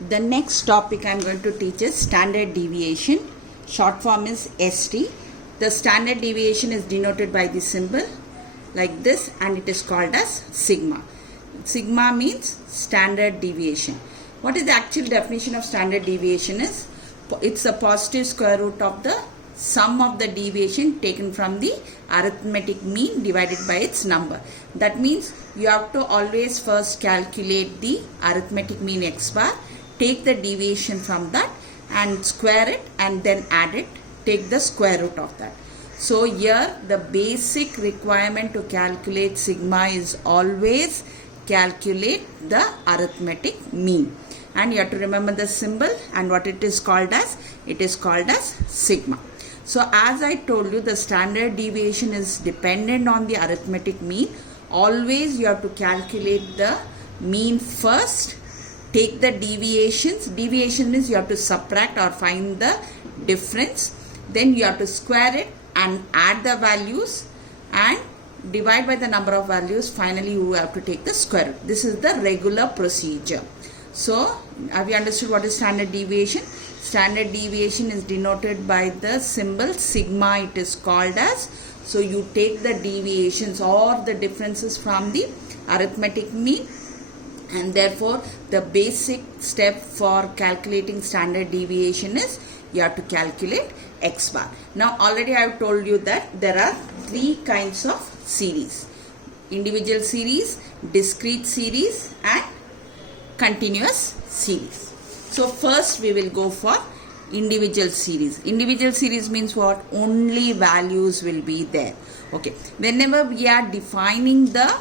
The next topic I am going to teach is standard deviation. Short form is ST. The standard deviation is denoted by the symbol like this, and it is called as sigma. Sigma means standard deviation. What is the actual definition of standard deviation is? It's a positive square root of the sum of the deviation taken from the arithmetic mean divided by its number. That means you have to always first calculate the arithmetic mean x bar, take the deviation from that and square it and then add it, take the square root of that. So here the basic requirement to calculate sigma is always calculate the arithmetic mean, and you have to remember the symbol and what it is called as. It is called as sigma. So as I told you, the standard deviation is dependent on the arithmetic mean. Always you have to calculate the mean first, take the deviations. Deviation means you have to subtract or find the difference. Then you have to square it and add the values and divide by the number of values. Finally you have to take the square root. This is the regular procedure. So have you understood what is standard deviation? Standard deviation is denoted by the symbol sigma, it is called as. So you take the deviations or the differences from the arithmetic mean, and therefore the basic step for calculating standard deviation is you have to calculate x bar. Now already I have told you that there are three kinds of series: individual series, discrete series and continuous series. So first we will go for individual series. Individual series means what? Only values will be there. Okay. Whenever we are defining the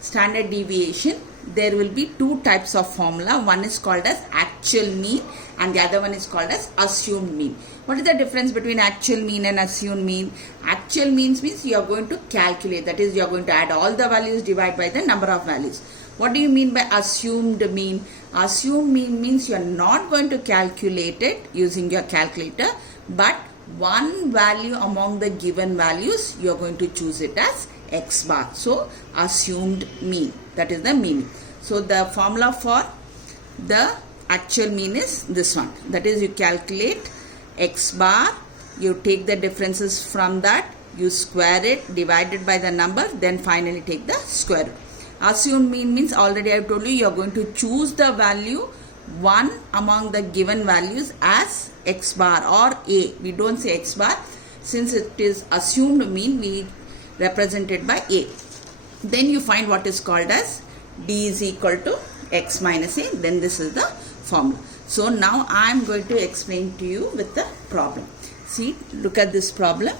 standard deviation, there will be two types of formula. One is called as actual mean and the other one is called as assumed mean. What is the difference between actual mean and assumed mean? Actual means you are going to calculate. That is, you are going to add all the values, divide by the number of values. What do you mean by assumed mean? Assumed mean means you are not going to calculate it using your calculator, but one value among the given values you are going to choose it as x bar. So assumed mean, that is the meaning. So the formula for the actual mean is this one. That is, you calculate x bar, you take the differences from that, you square it, divide it by the number, then finally take the square root. Assumed mean means already I have told you, you are going to choose the value one among the given values as x bar or a. We don't say x bar, since it is assumed mean, we represent it by a. Then you find what is called as d is equal to x minus a. Then this is the formula. So now I am going to explain to you with the problem. See, look at this problem.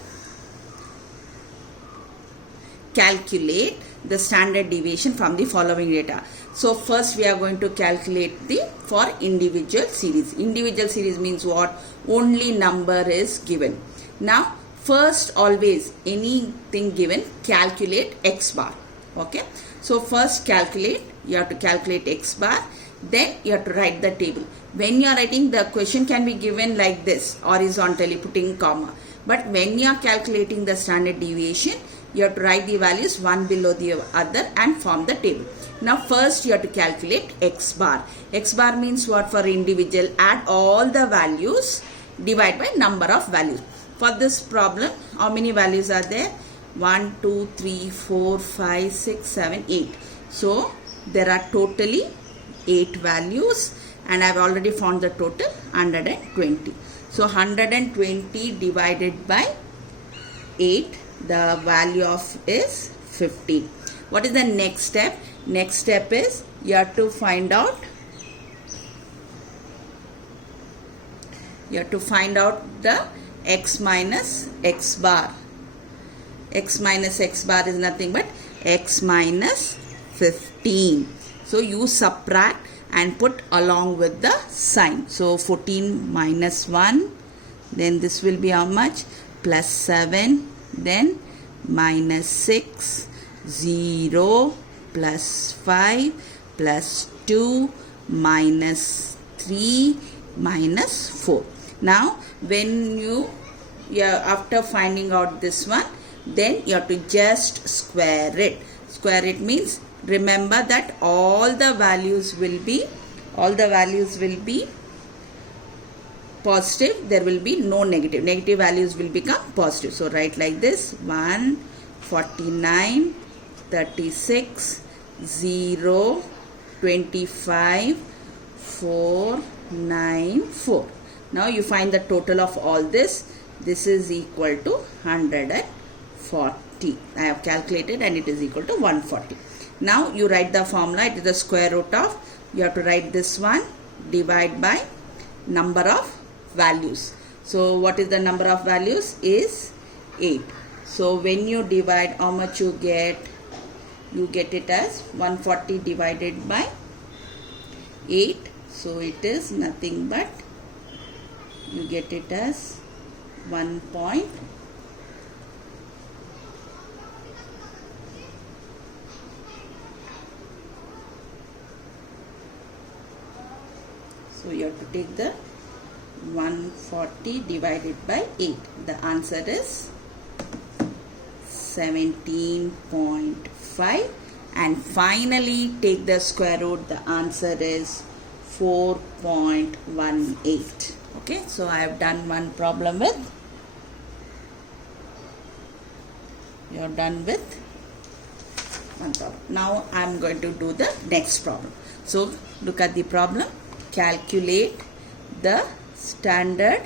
Calculate the standard deviation from the following data. So first we are going to calculate the for individual series. Individual series means what? Only number is given. Now first, always anything given, calculate x bar. Okay. So first calculate, you have to calculate x bar, then you have to write the table. When you are writing, the question can be given like this, horizontally putting comma. But when you are calculating the standard deviation, you have to write the values one below the other and form the table. Now first you have to calculate x bar. X bar means what? For individual, add all the values, divide by number of values. For this problem, how many values are there? 1, 2, 3, 4, 5, 6, 7, 8. So there are totally 8 values and I have already found the total 120. So 120 divided by 8, the value of is 15. What is the next step? Next step is you have to find out the x minus x bar. X minus x bar is nothing but x minus 15. So you subtract and put along with the sign. So 14 minus 1, then this will be how much? Plus 7, then minus 6, 0, plus 5, plus 2, minus 3, minus 4. Now when you after finding out this one, then you have to just square it. Square it means remember that all the values will be all the values will be positive, there will be no negative. Negative values will become positive. So write like this: 1, 49, 36, 0, 25, 4, 9, 4. Now you find the total of all this. This is equal to 140. I have calculated and it is equal to 140. Now you write the formula. It is the square root of, you have to write this one, divide by number of values. So what is the number of values? Is 8. So when you divide, how much you get? You get it as 140 divided by 8. So it is nothing but, you get it as 1 point. So you have to take the 140 divided by 8. The answer is 17.5. And finally take the square root. The answer is 4.18. Okay, so I have done one problem with, you are done with one problem. Now I am going to do the next problem. So look at the problem. Calculate the standard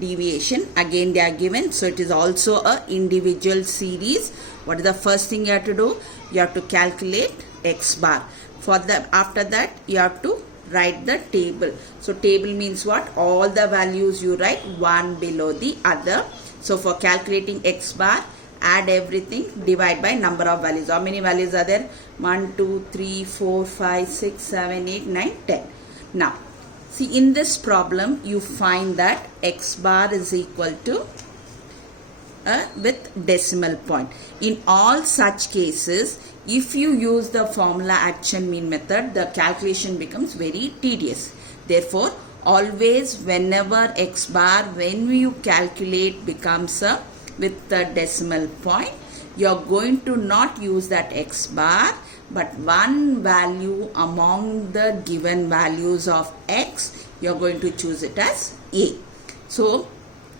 deviation. Again they are given, so it is also a individual series. What is the first thing you have to do? You have to calculate x bar. For the, after that you have to write the table. So table means what? All the values you write one below the other. So for calculating x bar, add everything, divide by number of values. How many values are there? 1, 2, 3, 4, 5, 6, 7, 8, 9, 10. Now see, in this problem you find that x bar is equal to with decimal point. In all such cases, if you use the formula action mean method, the calculation becomes very tedious. Therefore, always whenever x bar, when you calculate, becomes with the decimal point, you are going to not use that x bar, but one value among the given values of x, you are going to choose it as a. So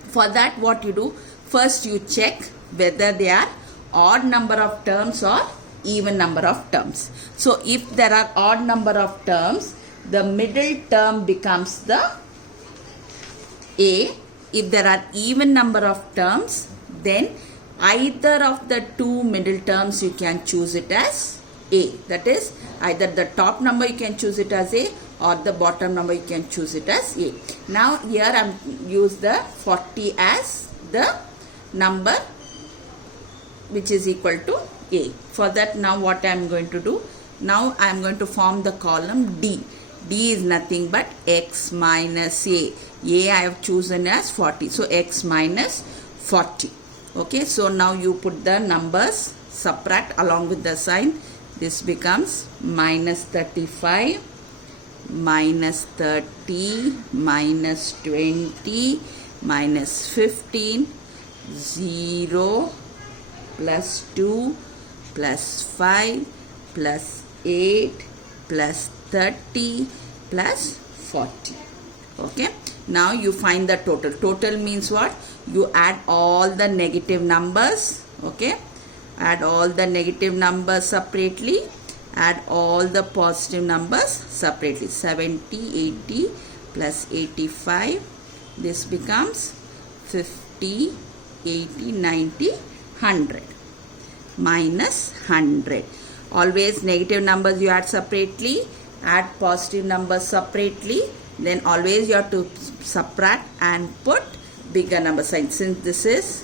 for that, what you do? First you check whether they are odd number of terms or even number of terms. So if there are odd number of terms, the middle term becomes the a. If there are even number of terms, then either of the two middle terms you can choose it as a. That is, either the top number you can choose it as a, or the bottom number you can choose it as a. Now here I am use the 40 as the number which is equal to a. For that, now what I am going to do? Now I am going to form the column D. D is nothing but x minus a. A I have chosen as 40. So x minus 40. Okay, so now you put the numbers, subtract along with the sign. This becomes minus 35, minus 30, minus 20, minus 15, 0, plus 2, plus 5, plus 8, plus 30, plus 40. Okay. Now you find the total. Total means what? You add all the negative numbers. Okay. Add all the negative numbers separately. Add all the positive numbers separately. 70, 80, plus 85. This becomes 50, 80, 90, 100. Minus 100. Always negative numbers you add separately. Add positive numbers separately. Then always you have to subtract and put bigger number sign. Since this is,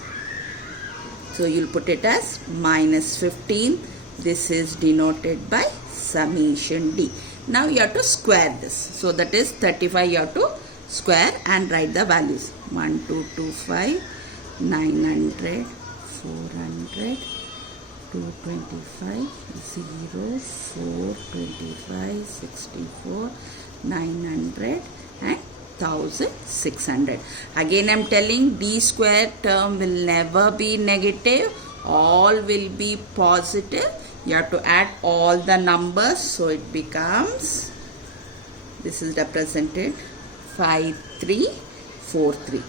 so you'll put it as minus 15. This is denoted by summation D. Now you have to square this. So that is 35 you have to square and write the values. 1225, 900, 400, 225, 0, 425, 64, 900 and 1600. Again I am telling, D square term will never be negative. All will be positive. You have to add all the numbers. So it becomes This is represented 5343.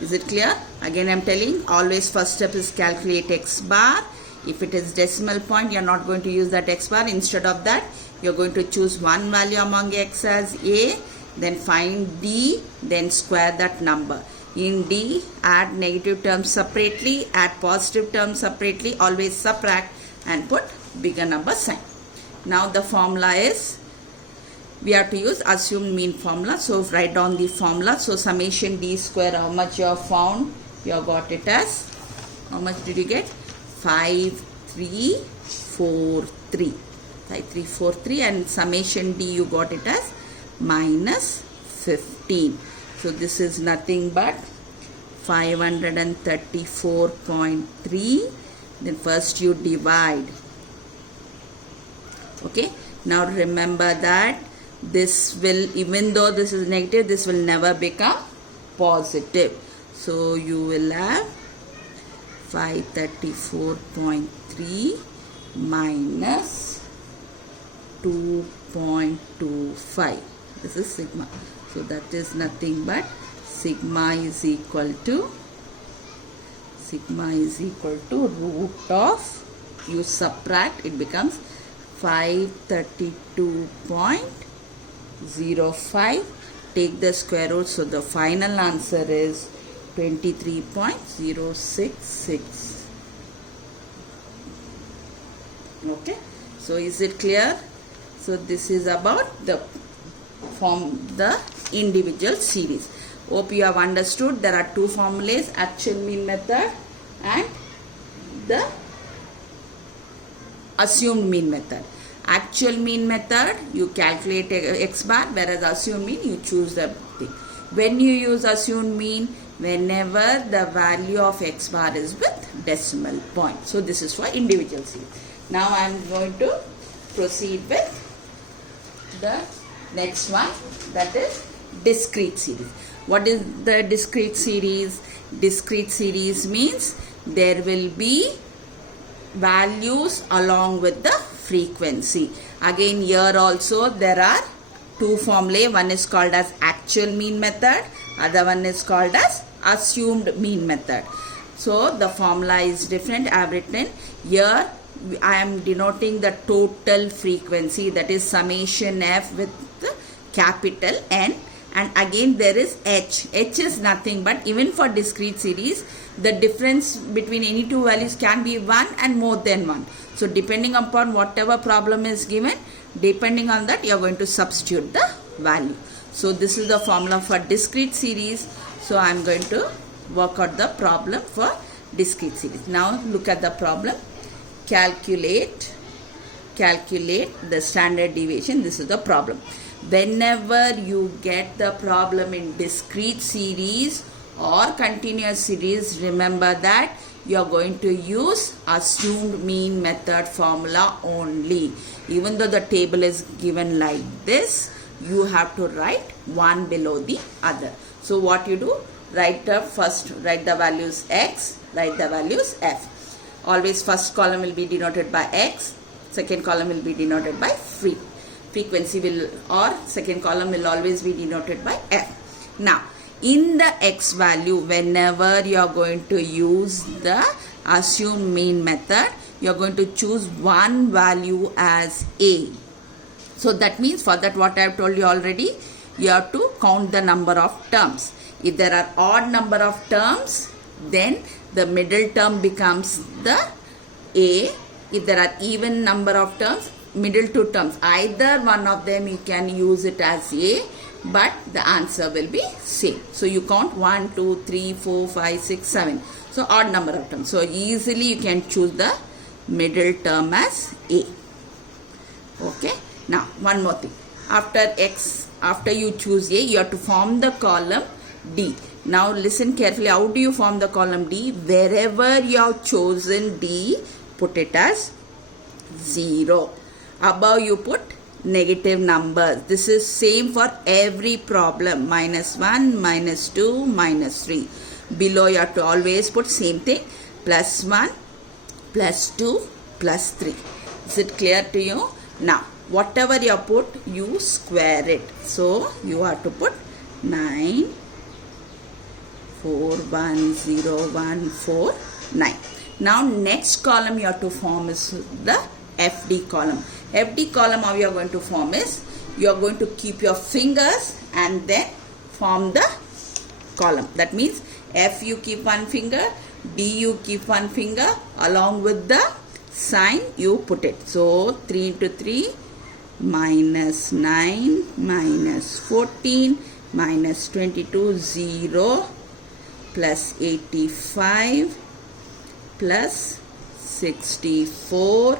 Is it clear? Again I am telling, always first step is calculate x bar. If it is decimal point, you are not going to use that x bar. Instead of that, you are going to choose one value among x as a, then find d, then square that number. In d, add negative terms separately, add positive terms separately, always subtract and put bigger number sign. Now the formula is, we have to use assumed mean formula. So write down the formula. So summation d square, how much you have found? You have got it as, how much did you get? 5343. 5343, and summation d you got it as minus 15. So this is nothing but 534.3. Then first you divide. Okay. Now remember that this will, even though this is negative, this will never become positive. So you will have 534.3 minus 2.25. This is sigma. So that is nothing but sigma is equal to root of, you subtract, it becomes 532.05. Take the square root. So the final answer is 23.066. Okay. So is it clear? So this is about the individual series. Hope you have understood. There are two formulas, actual mean method and the assumed mean method. Actual mean method, you calculate x bar, whereas assumed mean, you choose the thing. When you use assumed mean, whenever the value of x bar is with decimal point. So this is for individual series. Now I am going to proceed with the next one, that is discrete series. What is the discrete series? Discrete series means there will be values along with the frequency. Again here also there are two formulae. One is called as actual mean method, other one is called as assumed mean method. So the formula is different. I have written here, I am denoting the total frequency, that is summation f with the capital N, and again there is h. H is nothing but, even for discrete series, the difference between any two values can be 1 and more than 1. So depending upon whatever problem is given, depending on that you are going to substitute the value. So this is the formula for discrete series. So I am going to work out the problem for discrete series. Now look at the problem. Calculate the standard deviation. This is the problem. Whenever you get the problem in discrete series or continuous series, remember that you are going to use assumed mean method formula only. Even though the table is given like this, you have to write one below the other. So what you do, write the values x, write the values f. Always first column will be denoted by x, second column will be denoted by frequency will, or second column will always be denoted by f. Now in the x value, whenever you are going to use the assumed mean method, you are going to choose one value as a. So that means, for that what I have told you already, you have to count the number of terms. If there are odd number of terms, then the middle term becomes the a. If there are even number of terms, middle two terms, either one of them you can use it as a, but the answer will be same. So you count 1, 2, 3, 4, 5, 6, 7. So odd number of terms. So easily you can choose the middle term as a. Okay. Now one more thing. After you choose a, you have to form the column D. Now listen carefully. How do you form the column D? Wherever you have chosen D, put it as 0. Above you put negative numbers. This is same for every problem. -1, -2, -3. Below you have to always put same thing. +1, +2, +3. Is it clear to you? Now whatever you put, you square it. So you have to put 9 4 1 0 1 4 9. Now next column you have to form is the FD column. FD column, how you are going to form is, you are going to keep your fingers and then form the column. That means F you keep one finger, D you keep one finger, along with the sign you put it. So 3 into 3 minus 9 minus 14 minus 22 0 plus 85 plus 64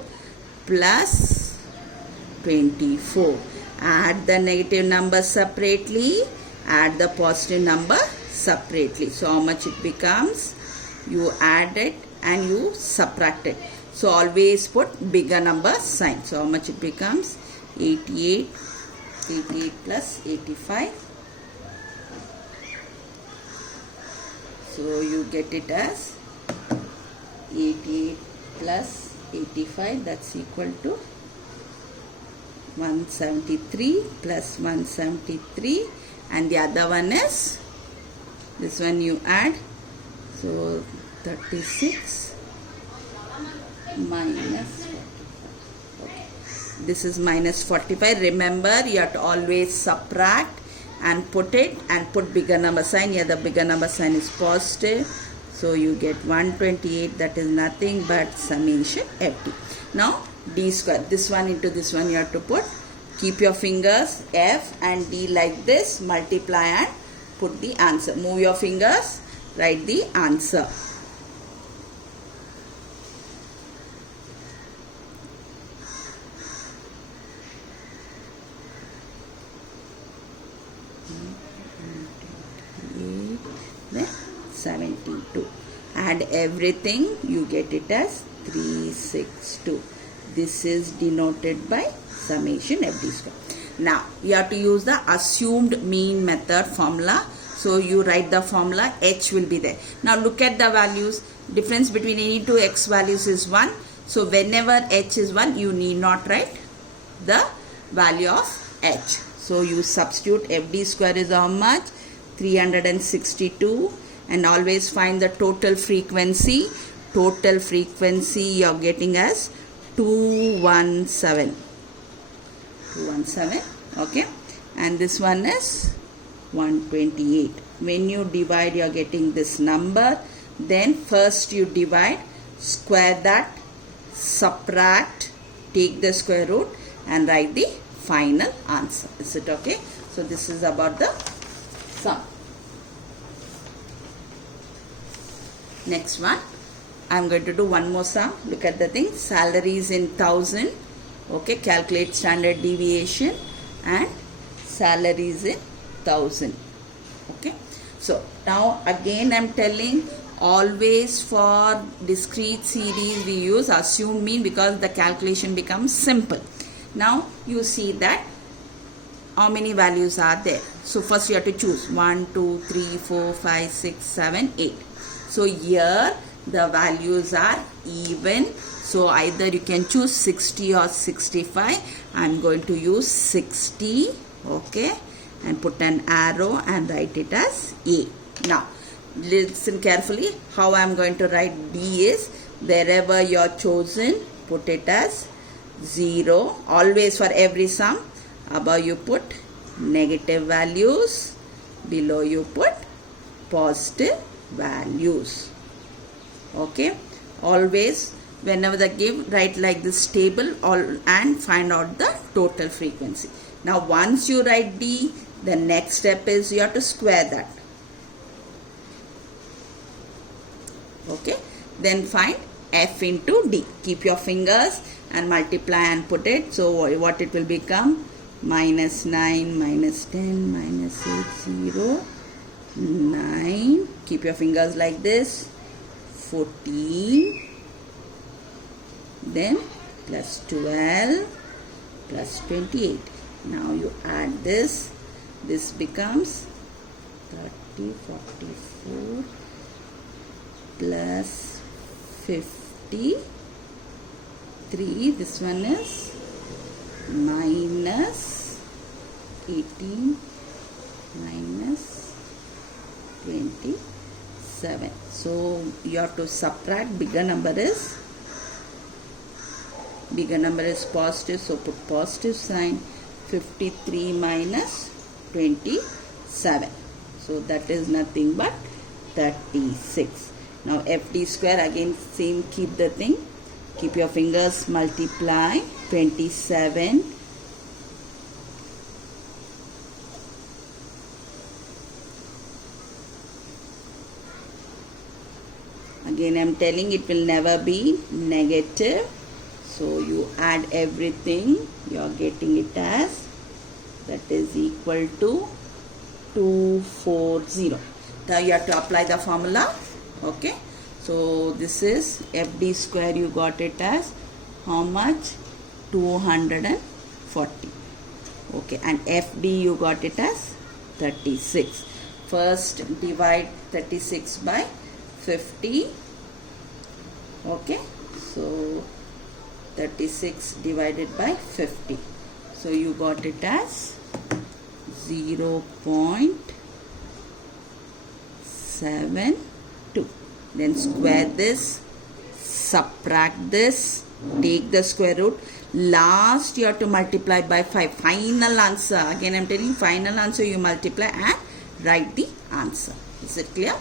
plus 24. Add the negative number separately, add the positive number separately. So how much it becomes? You add it and you subtract it. So always put bigger number sign. So how much it becomes? 88 plus 85. So you get it as 88 plus 85, that's equal to 173 plus 173, and the other one is, this one you add, so 36 minus 45. Okay. This is minus 45. Remember, you have to always subtract and put it and put bigger number sign. Here the bigger number sign is positive. So you get 128, that is nothing but summation FD. Now D square, this one into this one you have to put. Keep your fingers F and D like this, multiply and put the answer. Move your fingers, write the answer. Then 72. Add everything, you get it as 362. This is denoted by summation FD square. Now you have to use the assumed mean method formula. So you write the formula, H will be there. Now look at the values. Difference between any two X values is 1. So whenever H is 1, you need not write the value of H. So you substitute FD square is how much? 362, and always find the total frequency. Total frequency you are getting as 217. 217, okay, and this one is 128. When you divide, you are getting this number. Then first you divide, square that, subtract, take the square root and write the final answer. Is it okay? So this is about the sum. Next one, I am going to do one more sum. Look at the thing. Salaries in 1000. Okay, calculate standard deviation and salaries in 1000. Okay, so now again I am telling, always for discrete series we use assumed mean because the calculation becomes simple. Now you see that how many values are there. So first you have to choose 1, 2, 3, 4, 5, 6, 7, 8. So here the values are even. So either you can choose 60 or 65. I am going to use 60. Okay, and put an arrow and write it as A. Now listen carefully. How I am going to write D is, wherever you are chosen, put it as 0. Always for every sum, above you put negative values, below you put positive values. Okay, always whenever they give, write like this table and find out the total frequency. Now once you write D, the next step is you have to square that. Okay, then find F into D. Keep your fingers and multiply and put it. So what it will become? Minus 9 minus 10 minus 8 0 9. Keep your fingers like this. 14. Then plus 12 plus 28. Now you add this. This becomes 30 44 plus 53. This one is minus 18 minus 27. So you have to subtract. Bigger number is positive, so put positive sign. 53 minus 27, so that is nothing but 36. Now FD square, again same, keep the thing, keep your fingers, multiply 27 again. I am telling it will never be negative, so you add everything, you are getting it as, that is equal to 240. Now you have to apply the formula. Okay, so this is FD square, you got it as how much? 240. Okay, and FD you got it as 36. First divide 36 by 50. Okay, so 36 divided by 50, so you got it as 0.72. Then square this, subtract this, take the square root. Last you have to multiply by 5. Final answer, again I am telling, final answer you multiply and write the answer. Is it clear?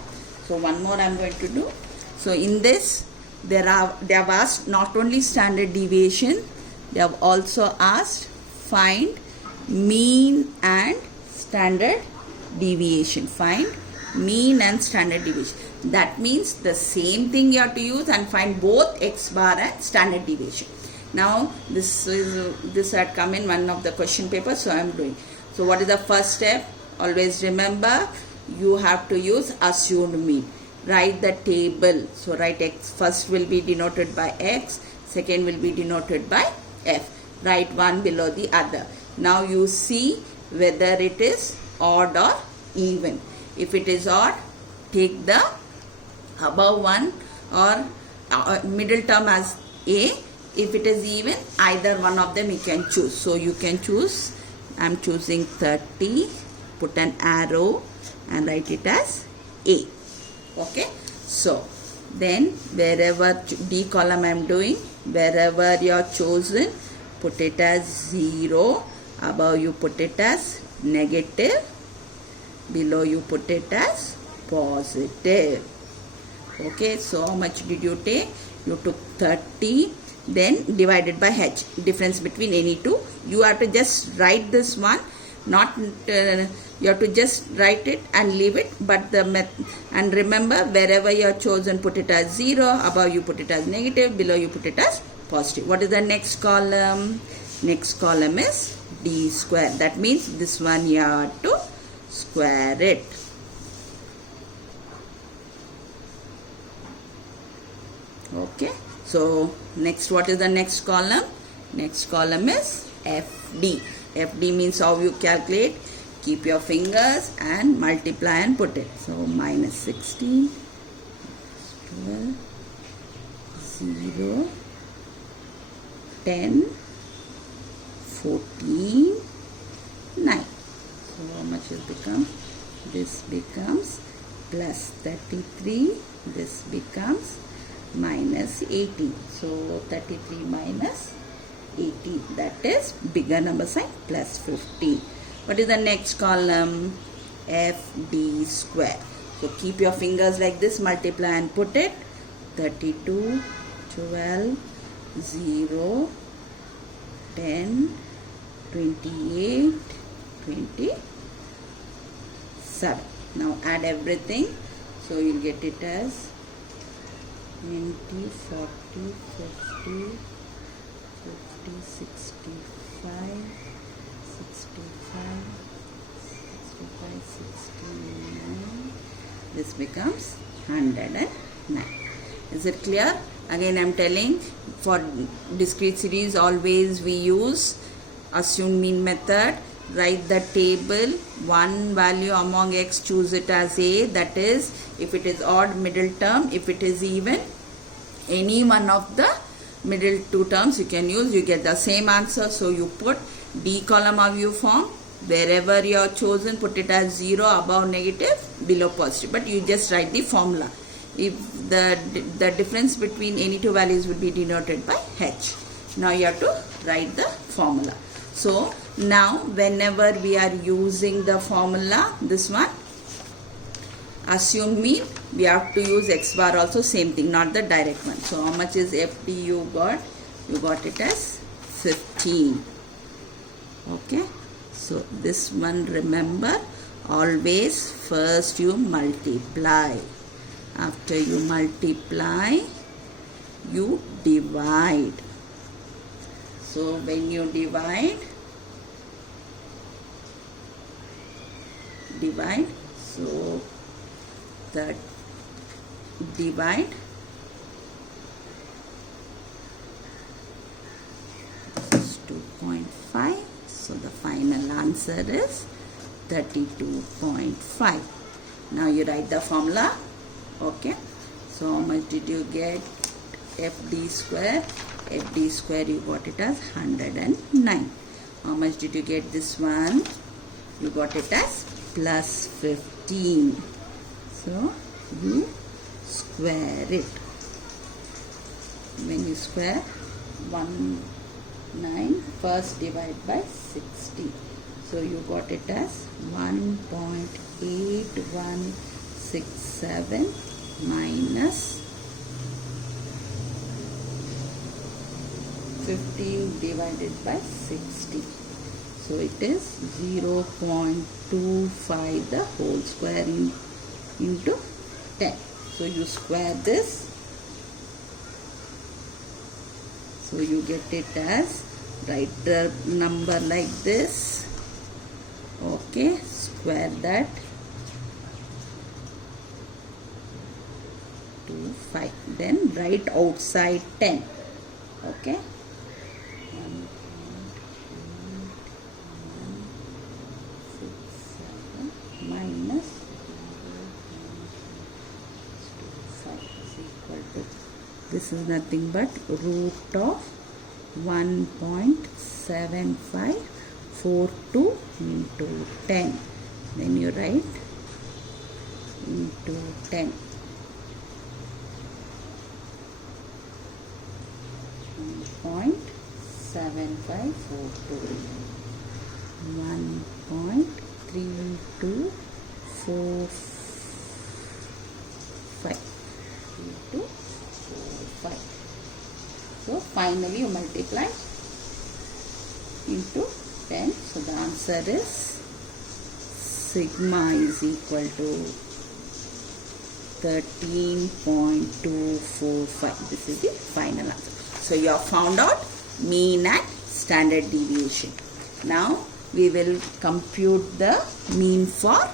So one more I am going to do. So in this they have asked not only standard deviation, they have also asked find mean and standard deviation. Find mean and standard deviation. That means the same thing you have to use and find both x bar and standard deviation. Now this had come in one of the question papers, so I am doing. So what is the first step? Always remember, you have to use assumed mean. Write the table. So write x, first will be denoted by x, second will be denoted by f. Write one below the other. Now you see whether it is odd or even. If it is odd, take the above one or middle term as a. If it is even, either one of them you can choose. So you can choose, I am choosing 30, put an arrow and write it as a. Okay, so then wherever D column I am doing, wherever you are chosen, put it as 0, above you put it as negative, below you put it as positive. Okay, so how much did you take? You took 30, then divided by h, difference between any two. You have to just write this one, not you have to just write it and leave it, but and remember, wherever you are chosen, put it as 0, above you put it as negative, below you put it as positive. What is the next column? Next column is D square. That means this one you have to square it. Okay, so next, what is the next column? Next column is FD. FD means how you calculate. Keep your fingers and multiply and put it. So minus 16, 12, 0, 10, 14, 9. So how much it becomes? This becomes plus 33. This becomes minus 18. So 33 minus 18. That is bigger number sign plus 15. What is the next column? FD square. So keep your fingers like this, multiply and put it. 32, 12, 0, 10, 28, 27. Now add everything. So you'll get it as 20, 40, 50, 50, 65, 69. This becomes 109. Is it clear? Again I am telling, for discrete series always we use assumed mean method. Write the table, one value among x, choose it as a, that is if it is odd, middle term, if it is even, any one of the middle two terms you can use, you get the same answer. So you put D column of U form, wherever you are chosen, put it as 0, above negative, below positive. But you just write the formula. If the difference between any two values will be denoted by H. Now you have to write the formula. So now whenever we are using the formula, this one, assume mean, we have to use X bar also, same thing, not the direct one. So how much is FD you got? You got it as 15. Okay. So this one, remember, always first you multiply. After you multiply, you divide. So when you divide, so the divide, this is 2.5. So the final answer is 32.5. Now you write the formula. Okay. So how much did you get? FD square. FD square you got it as 109. How much did you get this one? You got it as plus 15. So you square it. When you square 19, first divide by 60. So you got it as 1.8167 minus 15 divided by 60. So it is 0.25 the whole square into 10. So you square this. So you get it as, write the number like this. Okay, square that to 5. Then write outside 10. Okay. Minus 5 is equal to, this is nothing but root of 1.7542 into 10. Then you write into 10. 1.7542. 1.3245. 3245. So finally you multiply into 10. So the answer is sigma is equal to 13.245. This is the final answer. So you have found out mean and standard deviation. Now we will compute the mean for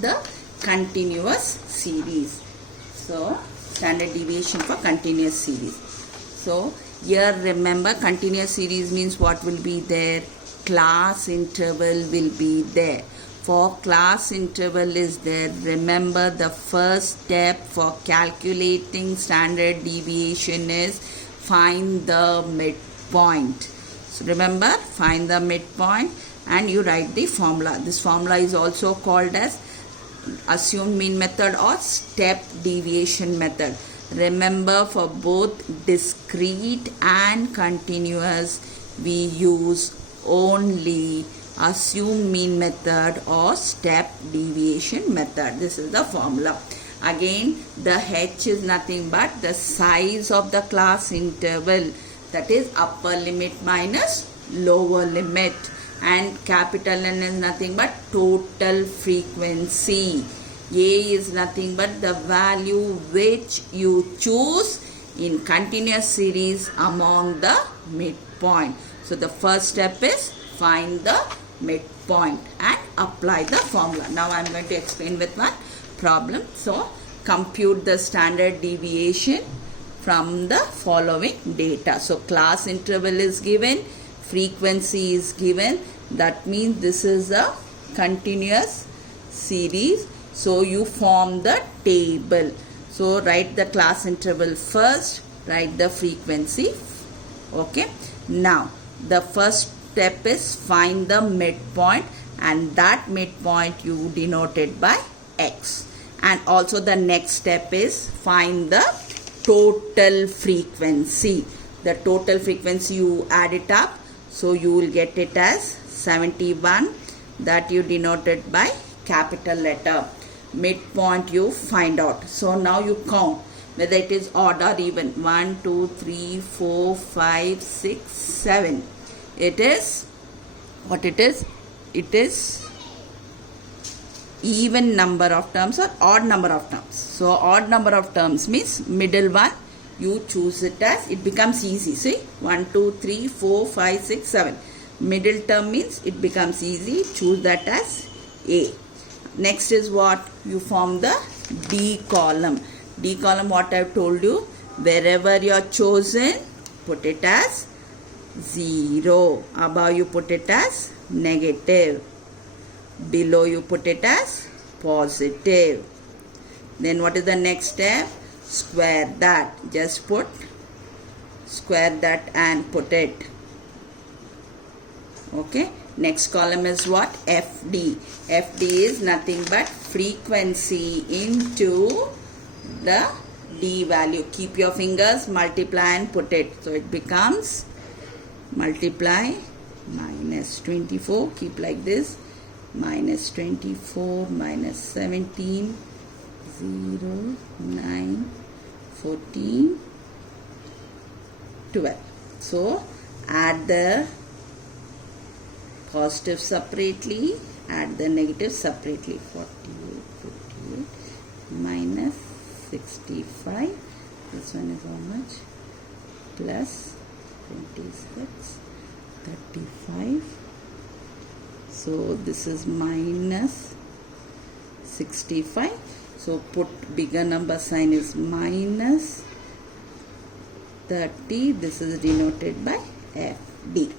the continuous series. So standard deviation for continuous series. So here remember, continuous series means what will be there? Class interval will be there. For class interval is there, remember the first step for calculating standard deviation is find the midpoint. So remember, find the midpoint and you write the formula. This formula is also called as assumed mean method or step deviation method. Remember, for both discrete and continuous, we use only assumed mean method or step deviation method. This is the formula. Again, the H is nothing but the size of the class interval, that is upper limit minus lower limit, and capital N is nothing but total frequency. A is nothing but the value which you choose in continuous series among the midpoint. So the first step is find the midpoint and apply the formula. Now I am going to explain with one problem. So compute the standard deviation from the following data. So class interval is given, frequency is given. That means this is a continuous series. So you form the table. So write the class interval first, write the frequency. Okay, now the first step is find the midpoint, and that midpoint you denoted by x. And also the next step is find the total frequency. The total frequency, you add it up, so you will get it as 71, that you denoted by capital letter. Midpoint you find out. So now you count whether it is odd or even. 1, 2, 3, 4, 5, 6, 7. It is what it is? It is even number of terms or odd number of terms. So odd number of terms means middle one you choose it as, it becomes easy. See, 1, 2, 3, 4, 5, 6, 7. Middle term means it becomes easy. Choose that as A. Next is what? You form the D column. D column, what I have told you, wherever you are chosen, put it as 0. Above you put it as negative. Below you put it as positive. Then what is the next step? Square that. Just put square that and put it. Okay. Next column is what? FD. FD is nothing but frequency into the D value. Keep your fingers, multiply and put it. So it becomes multiply minus 24. Keep like this. Minus 24 minus 17, 0, 9, 14, 12. So add the positive separately, add the negative separately. 48, 58 minus 65. This one is how much? Plus 26, 35. So this is minus 65. So put bigger number sign is minus 30. This is denoted by FD.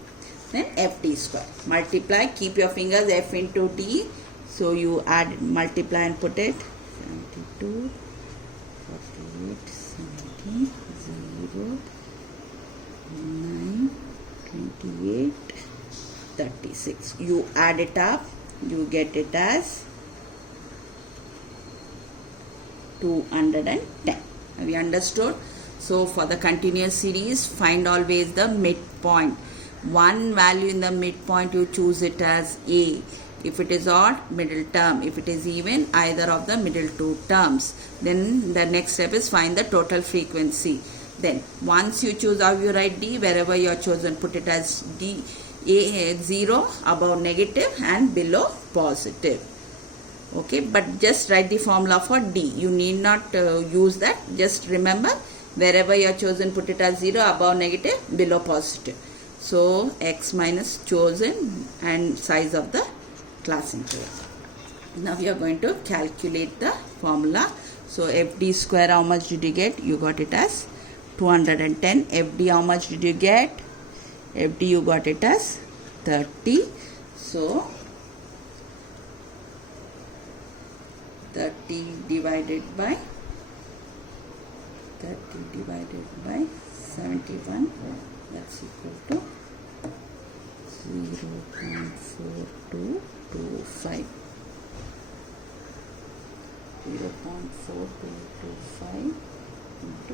Then FD square. Multiply. Keep your fingers F into D. So you add, multiply and put it. 72, 48, 17, 0, 9, 28, 36. You add it up, you get it as 210. Have you understood? So for the continuous series, find always the midpoint. One value in the midpoint, you choose it as A. If it is odd, middle term. If it is even, either of the middle two terms. Then the next step is find the total frequency. Then once you choose, how you write D, wherever you are chosen, put it as D. A 0, above negative and below positive. Okay, but just write the formula for D. You need not use that. Just remember, wherever you are chosen, put it as 0, above negative, below positive. So x minus chosen and size of the class interval. Now we are going to calculate the formula. So FD square, how much did you get? You got it as 210. FD, how much did you get? FD, you got it as 30. So 30 divided by 71, that's equal to 0.4225. 0.4225 into 0.4225.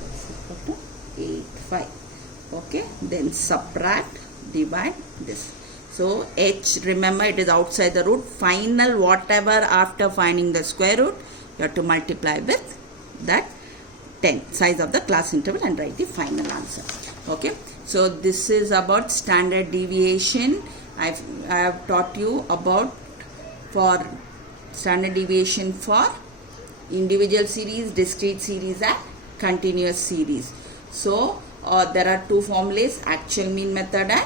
That's equal to 85. Okay, then subtract, divide this. So h, remember it is outside the root. Final whatever after finding the square root, you have to multiply with that 10, size of the class interval, and write the final answer. Okay, so this is about standard deviation. I have taught you about for standard deviation for individual series, discrete series and continuous series. So there are two formulas, actual mean method and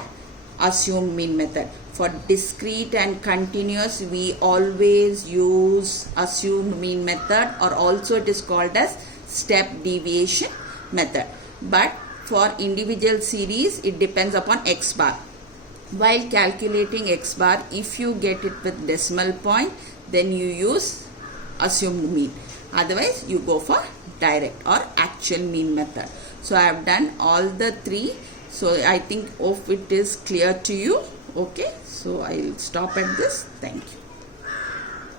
assumed mean method. For discrete and continuous, we always use assumed mean method, or also it is called as step deviation method. But for individual series, it depends upon x bar. While calculating x bar, if you get it with decimal point, then you use assumed mean. Otherwise, you go for direct or actual mean method. So I have done all the three. So I think hope it is clear to you. Okay, so I'll stop at this. Thank you.